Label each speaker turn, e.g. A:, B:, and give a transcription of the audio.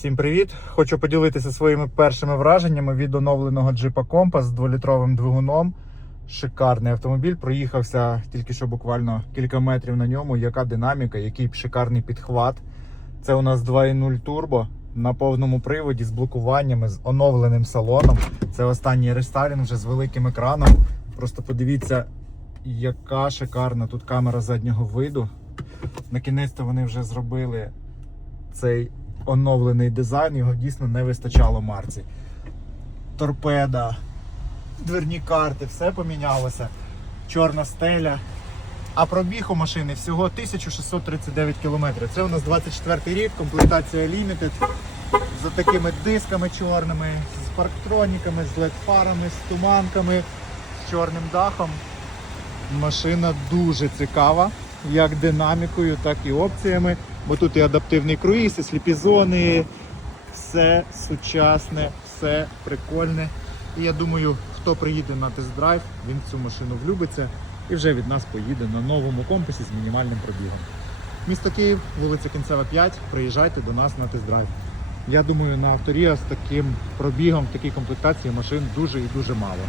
A: Всім привіт! Хочу поділитися своїми першими враженнями від оновленого джипа Compass з 2-літровим двигуном. Шикарний автомобіль. Проїхався тільки що буквально кілька метрів на ньому. Яка динаміка, який шикарний підхват. Це у нас 2.0 турбо на повному приводі з блокуваннями, з оновленим салоном. Це останній рестайлінг вже з великим екраном. Просто подивіться, яка шикарна тут камера заднього виду. На кінець-то вони вже зробили цей оновлений дизайн, його дійсно не вистачало марці. Торпеда, дверні карти, все помінялося. Чорна стеля. А пробіг у машини всього 1639 км. Це у нас 24 рік, комплектація Limited з такими дисками чорними, з парктроніками, з LED-фарами, з туманками, з чорним дахом. Машина дуже цікава, як динамікою, так і опціями. Бо тут і адаптивний круїз, і сліпі зони, все сучасне, все прикольне. І я думаю, хто приїде на тест-драйв, він цю машину влюбиться і вже від нас поїде на новому компасі з мінімальним пробігом. Місто Київ, вулиця Кінцева 5. Приїжджайте до нас на тест-драйв. Я думаю, на авторія з таким пробігом, в такій комплектації машин дуже і дуже мало.